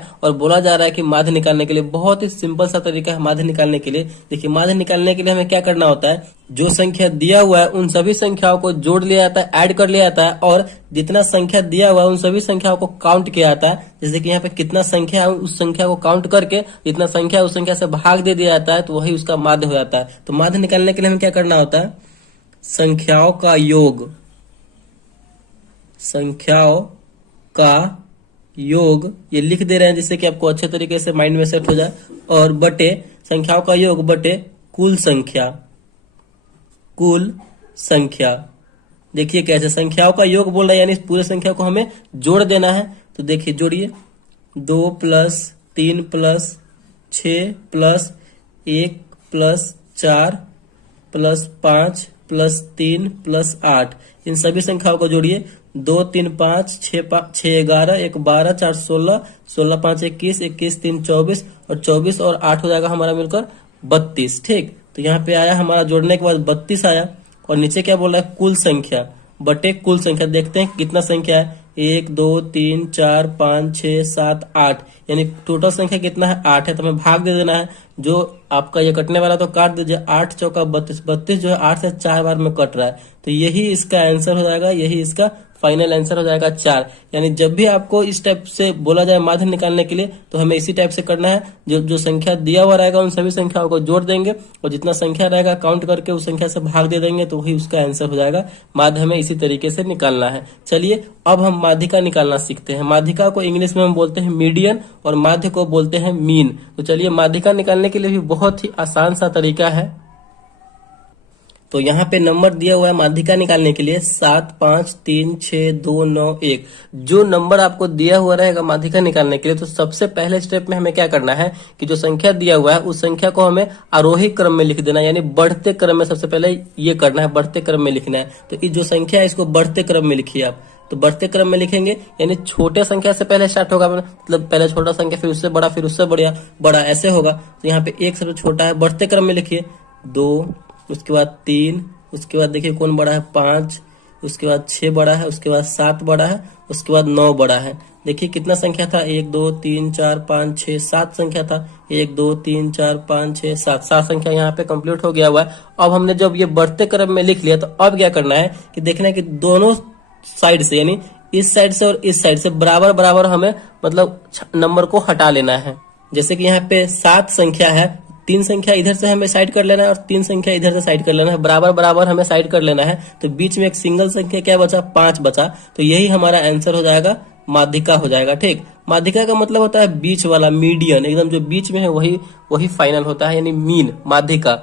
है और बोला जा रहा है कि माध्य निकालने के लिए बहुत ही सिंपल सा तरीका है माध्य निकालने के लिए। देखिए माध्य निकालने के लिए हमें क्या करना होता है, जो संख्या दिया हुआ है उन सभी संख्याओं को जोड़ लिया जाता है, ऐड कर लिया जाता है और जितना संख्या दिया हुआ है उन सभी संख्याओं को काउंट किया जाता है। जैसे कि यहाँ पे कितना संख्या है उस संख्या को काउंट करके जितना संख्या है उस संख्या से भाग दे दिया जाता है, तो वही उसका माध्य हो जाता है। तो माध्य निकालने के लिए हमें क्या करना होता है, संख्याओं का योग, संख्याओं का योग ये लिख दे रहे हैं जिससे कि आपको अच्छे तरीके से माइंड में सेट हो जाए, और बटे संख्याओं का योग बटे कुल संख्या, कुल संख्या। देखिए कैसे संख्याओं का योग बोल रहा है, यानी पूरे संख्या को हमें जोड़ देना है। तो देखिए जोड़िए, 2 + 3 + 6 + 1 + 4 + 5 + 3 + 8, इन सभी संख्याओं को जोड़िए। 2 3 5 6 11 1 12 4 16 16 5 21 21 3 24 और 24 और 8 हो जाएगा हमारा मिलकर 32। ठीक, तो यहाँ पे आया हमारा जोड़ने के बाद 32 आया। और नीचे क्या बोल रहा है, कुल संख्या बटे कुल संख्या। देखते हैं कितना संख्या है, 1 2 3 4 5 6 7 8, यानी टोटल संख्या कितना है, 8 है। तो हमें भाग दे देना है, जो आपका ये कटने वाला तो काट दीजिए, 8 चौका 32, 32 जो है 8 से 4 बार में कट रहा है, तो यही इसका आंसर हो जाएगा, यही इसका फाइनल आंसर हो जाएगा 4। यानी जब भी आपको इस टाइप से बोला जाए माध्य निकालने के लिए तो हमें इसी टाइप से करना है, जो जो संख्या दिया हुआ रहेगा उन सभी संख्याओं को जोड़ देंगे और जितना संख्या रहेगा काउंट करके उस संख्या से भाग दे देंगे, तो वही उसका आंसर हो जाएगा। माध्य हमें इसी तरीके से निकालना है। चलिए अब हम माध्यिका निकालना सीखते हैं। माध्यिका को इंग्लिश में हम बोलते हैं मीडियन और माध्य को बोलते हैं मीन। तो चलिए माध्यिका निकालने के लिए भी बहुत ही आसान सा तरीका है। तो यहाँ पे नंबर दिया हुआ है माध्यिका निकालने के लिए 7 5 3 6 2 9 1। जो नंबर आपको दिया हुआ रहेगा माध्यिका निकालने के लिए, तो सबसे पहले स्टेप में हमें क्या करना है कि जो संख्या दिया हुआ है उस संख्या को हमें आरोही क्रम में लिख देना है, यानी बढ़ते क्रम में सबसे पहले ये करना है, बढ़ते क्रम में लिखना है। तो ये जो संख्या है इसको बढ़ते क्रम में लिखिए आप। तो बढ़ते क्रम में लिखेंगे यानी छोटे संख्या से पहले स्टार्ट होगा, मतलब पहले छोटा संख्या फिर उससे बड़ा फिर उससे बड़ा ऐसे होगा। तो यहाँ पे 1 सबसे छोटा है, बढ़ते क्रम में लिखिए। 2, उसके बाद 3, उसके बाद देखिए कौन बड़ा है 5, उसके बाद 6 बड़ा है, उसके बाद 7 बड़ा है, उसके बाद 9 बड़ा है। देखिए कितना संख्या था, 1 2 3 4 5 6 7 संख्या था। 1 2 3 4 5 6 7, 7 संख्या यहाँ पे कंप्लीट हो गया हुआ है। अब हमने जब ये बढ़ते क्रम में लिख लिया तो अब क्या करना है कि देखना है कि दोनों साइड से, यानी इस साइड से और इस साइड से बराबर बराबर हमें मतलब नंबर को हटा लेना है। जैसे कि यहाँ पे 7 संख्या है, 3 संख्या इधर से हमें साइड कर लेना है और 3 संख्या इधर से साइड कर लेना है, बराबर बराबर हमें साइड कर लेना है। तो बीच में एक सिंगल संख्या क्या बचा, 5 बचा। तो यही हमारा आंसर हो जाएगा, माध्यिका हो जाएगा। ठीक, माध्यिका का मतलब होता है बीच वाला, मीडियन, एकदम जो बीच में है वही फाइनल होता है, यानी मीन, माध्यिका।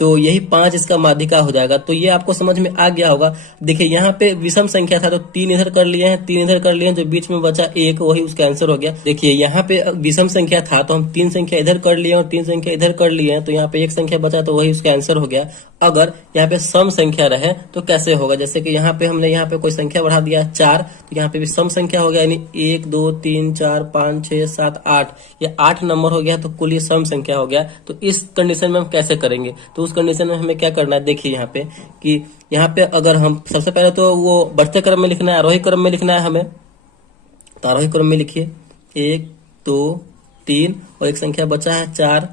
तो यही 5 इसका माध्यिका हो जाएगा। तो ये आपको समझ में आ गया होगा। देखिए यहाँ पे विषम संख्या था तो 3 इधर कर लिए हैं, 3 इधर कर लिए हैं, जो बीच में बचा 1 वही उसका आंसर हो गया। देखिए यहाँ पे विषम संख्या था तो हम 3 संख्या इधर कर लिए और 3 संख्या इधर कर लिए हैं, तो यहाँ पे 1 संख्या बचा तो वही उसका आंसर हो गया। अगर यहाँ पे सम संख्या रहे तो कैसे होगा, जैसे कि यहाँ पे हमने यहाँ पे कोई संख्या बढ़ा दिया 4, तो यहाँ पे भी सम संख्या हो गया, यानी 1 2 3 4 5 6 7 8, ये 8 नंबर हो गया, तो कुल ये सम संख्या हो गया। तो इस कंडीशन में हम कैसे करेंगे, तो उस कंडीशन में हमें क्या करना है, देखिए यहाँ पे कि यहाँ पे अगर हम सबसे पहले तो वो बढ़ते क्रम में लिखना है, आरोही क्रम में लिखना है हमें। तो आरोही क्रम में लिखिए 1 2 3 और एक संख्या बचा है 4,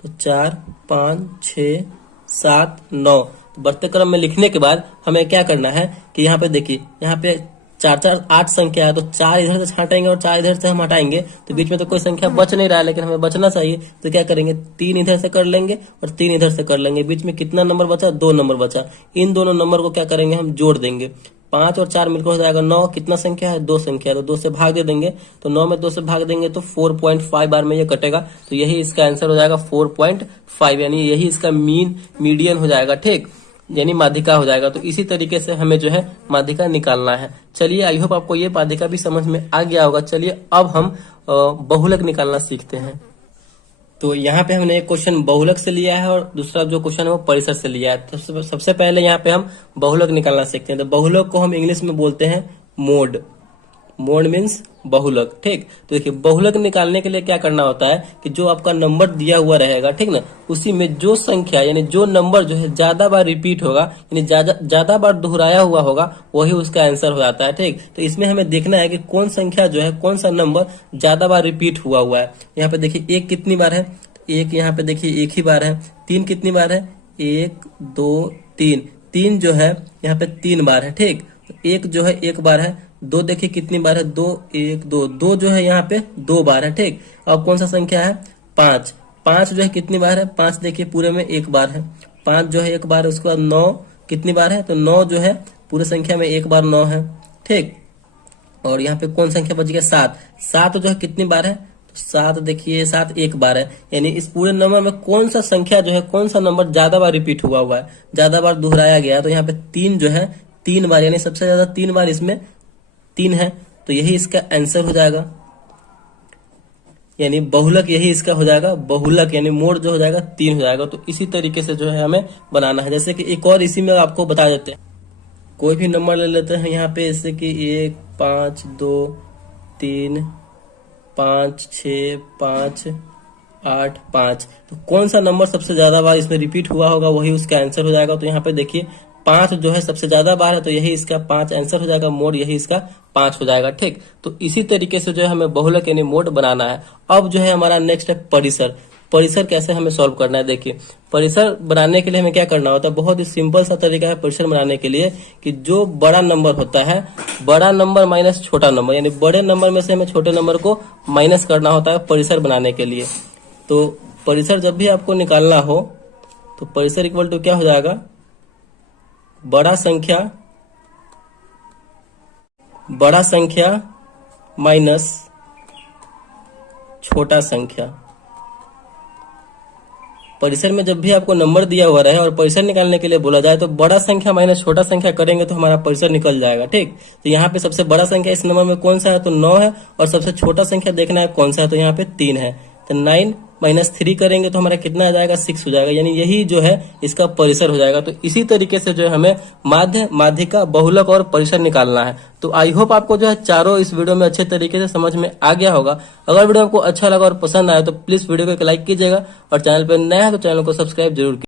तो 4 5 6 7 9। तो बढ़ते क्रम में लिखने के बाद हमें क्या करना है कि यहाँ पे देखिए, यहाँ पे 4 4 8 संख्या है, तो 4 इधर से छाटेंगे और 4 इधर से हम हटाएंगे, तो बीच में तो कोई संख्या बच नहीं रहा है, लेकिन हमें बचना चाहिए। तो क्या करेंगे, 3 इधर से कर लेंगे और 3 इधर से कर लेंगे, बीच में कितना नंबर बचा, 2 नंबर बचा। इन दोनों नंबर को क्या करेंगे, हम जोड़ देंगे। 5 और 4 मिलकर हो जाएगा 9। कितना संख्या है, 2 संख्या, तो 2 से भाग दे देंगे। तो 9 में 2 से भाग देंगे तो 4.5 बार में ये कटेगा, तो यही इसका आंसर हो जाएगा 4.5, यानी यही इसका मीडियन हो जाएगा। ठीक, यानी माध्यिका हो जाएगा। तो इसी तरीके से हमें जो है माध्यिका निकालना है। चलिए आई होप आपको ये माध्यिका भी समझ में आ गया होगा। चलिए अब हम बहुलक निकालना सीखते हैं। तो यहाँ पे हमने एक क्वेश्चन बहुलक से लिया है और दूसरा जो क्वेश्चन है वो परिसर से लिया है। तो सबसे पहले यहाँ पे हम बहुलक निकालना सीखते हैं। तो बहुलक को हम इंग्लिश में बोलते हैं मोड, मोड मीन्स बहुलक, ठीक। तो देखिए बहुलक निकालने के लिए क्या करना होता है कि जो आपका नंबर दिया हुआ रहेगा, ठीक ना, उसी में जो संख्या यानी जो नंबर जो है ज्यादा बार रिपीट होगा यानी ज्यादा बार दोहराया हुआ होगा वही उसका आंसर हो जाता है, ठीक। तो इसमें हमें देखना है कि कौन संख्या जो है कौन सा नंबर ज्यादा बार रिपीट हुआ है। यहाँ पे देखिए एक कितनी बार है, एक यहाँ पे देखिए एक ही बार है। तीन कितनी बार है, एक दो तीन, तीन जो है यहाँ पे 3 बार है, ठीक। एक जो है 1 बार है। दो देखिए कितनी बार है, 2 1 2, दो जो है यहाँ पे 2 बार है, ठीक। अब कौन सा संख्या है, 5, 5 जो है कितनी बार है, 5 देखिए पूरे में 1 बार है। 5 जो है 1 बार है। उसके बाद 9 कितनी बार है, तो 9 जो है पूरे संख्या में 1 बार 9 है, ठीक। और यहाँ पे कौन संख्या बच गया, 7, 7 जो है कितनी बार है, तो 7 देखिए 7 1 बार है। यानी इस पूरे नंबर में कौन सा संख्या जो है कौन सा नंबर ज्यादा बार रिपीट हुआ है, ज्यादा बार दोहराया गया है, तो यहाँ पे 3 जो है 3 बार, यानी सबसे ज्यादा 3 बार इसमें 3 है, तो यही इसका आंसर हो जाएगा। यानी बहुलक यही इसका हो जाएगा, बहुलक यानी मोड जो हो जाएगा 3 हो जाएगा। तो इसी तरीके से जो है हमें बनाना है। जैसे कि एक और इसी में आपको बता देते हैं, कोई भी नंबर ले लेते हैं यहाँ पे, जैसे कि 1 5 2 3 5 6 5 8 5, तो कौन सा नंबर सबसे ज्यादा बार इसमें रिपीट हुआ होगा वही उसका आंसर हो जाएगा। तो यहाँ पे देखिए 5 जो है सबसे ज्यादा बार है, तो यही इसका 5 आंसर हो जाएगा, मोड यही इसका 5 हो जाएगा, ठीक। तो इसी तरीके से जो है हमें बहुलक यानी मोड बनाना है। अब जो है हमारा नेक्स्ट है परिसर। परिसर कैसे हमें सॉल्व करना है, देखिए परिसर बनाने के लिए हमें क्या करना होता है, बहुत ही सिंपल सा तरीका है परिसर बनाने के लिए, कि जो बड़ा नंबर होता है, बड़ा नंबर माइनस छोटा नंबर, यानी बड़े नंबर में से हमें छोटे नंबर को माइनस करना होता है परिसर बनाने के लिए। तो परिसर जब भी आपको निकालना हो तो परिसर इक्वल टू क्या हो जाएगा, बड़ा संख्या माइनस छोटा संख्या। परिसर में जब भी आपको नंबर दिया हुआ रहे और परिसर निकालने के लिए बोला जाए तो बड़ा संख्या माइनस छोटा संख्या करेंगे तो हमारा परिसर निकल जाएगा, ठीक। तो यहाँ पे सबसे बड़ा संख्या इस नंबर में कौन सा है, तो 9 है, और सबसे छोटा संख्या देखना है कौन सा है, तो यहाँ पे 3 है। तो 9 माइनस 3 करेंगे तो हमारा कितना आ जाएगा, 6 हो जाएगा, यानी यही जो है इसका परिसर हो जाएगा। तो इसी तरीके से जो है हमें माध्य, माध्यिका, बहुलक और परिसर निकालना है। तो आई होप आपको जो है चारों इस वीडियो में अच्छे तरीके से समझ में आ गया होगा। अगर वीडियो आपको अच्छा लगा और पसंद आया तो प्लीज वीडियो को एक लाइक कीजिएगा, और चैनल पर नया है तो चैनल को सब्सक्राइब जरूर कीजिएगा।